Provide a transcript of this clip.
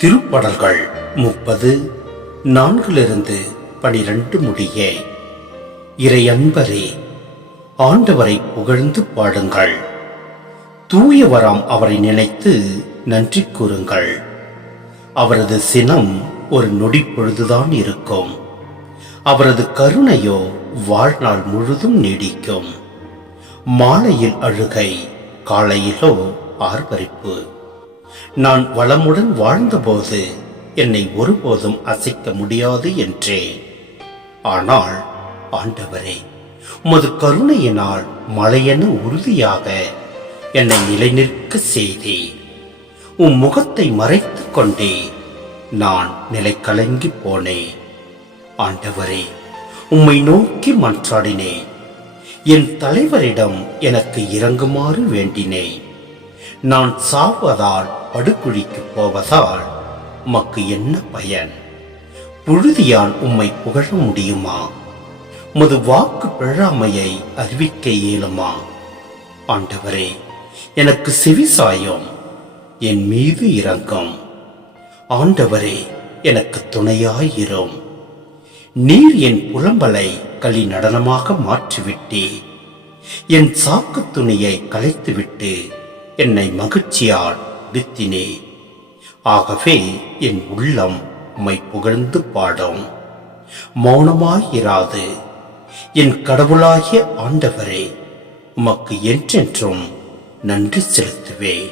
திருப்பாடல்கள் 30:4-12 முடிய. இறையன்பரே, ஆண்டவரை புகழ்ந்து பாடுங்கள். தூயவராம் அவரை நினைத்து நன்றி கூறுங்கள். அவரது சினம் ஒரு நொடி பொழுதுதான் இருக்கும். அவரது கருணையோ வாழ்நாள் முழுதும் நீடிக்கும். மாலையில் அழுகை, காலையிலோ ஆர்ப்பரிப்பு. நான் வளமுடன் வாழ்ந்தபோது என்னை ஒருபோதும் அசைக்க முடியாது என்றேன். ஆனால் ஆண்டவரே, உமது கருணையினால் மலையென உறுதியாக என்னை நிலைநிற்க செய்தீர். உம் முகத்தை மறைத்துக் கொண்டே நான் நிலை கலங்கி போனேன். ஆண்டவரே, உம்மை நோக்கி மன்றாடினேன். என் தலைவரிடம் எனக்கு இரங்குமாறு வேண்டினேன். நான் சாவதால் படுகுழிக்கு போவதால் உமக்கு என்ன பயன்? புழுதியால் உம்மை புகழ முடியுமா? உமது வாக்கு பிழாமையை அறிவிக்க இயலுமா? ஆண்டவரே, எனக்கு செவிசாயும், என் மீது இரங்கும். ஆண்டவரே, எனக்கு துணையாயிரும். நீர் என் புலம்பலை களி நடனமாக மாற்றிவிட்டே. என் சாக்கு துணியை கலைத்துவிட்டு என்னை மகிழ்ச்சியால் வித்தினே. ஆகவே என் உள்ளம் உம்மை புகழ்ந்து பாடும். மௌனமாயிராது. என் கடவுளாகிய ஆண்டவரே, உமக்கு என்றென்றும் நன்றி செலுத்துவேன்.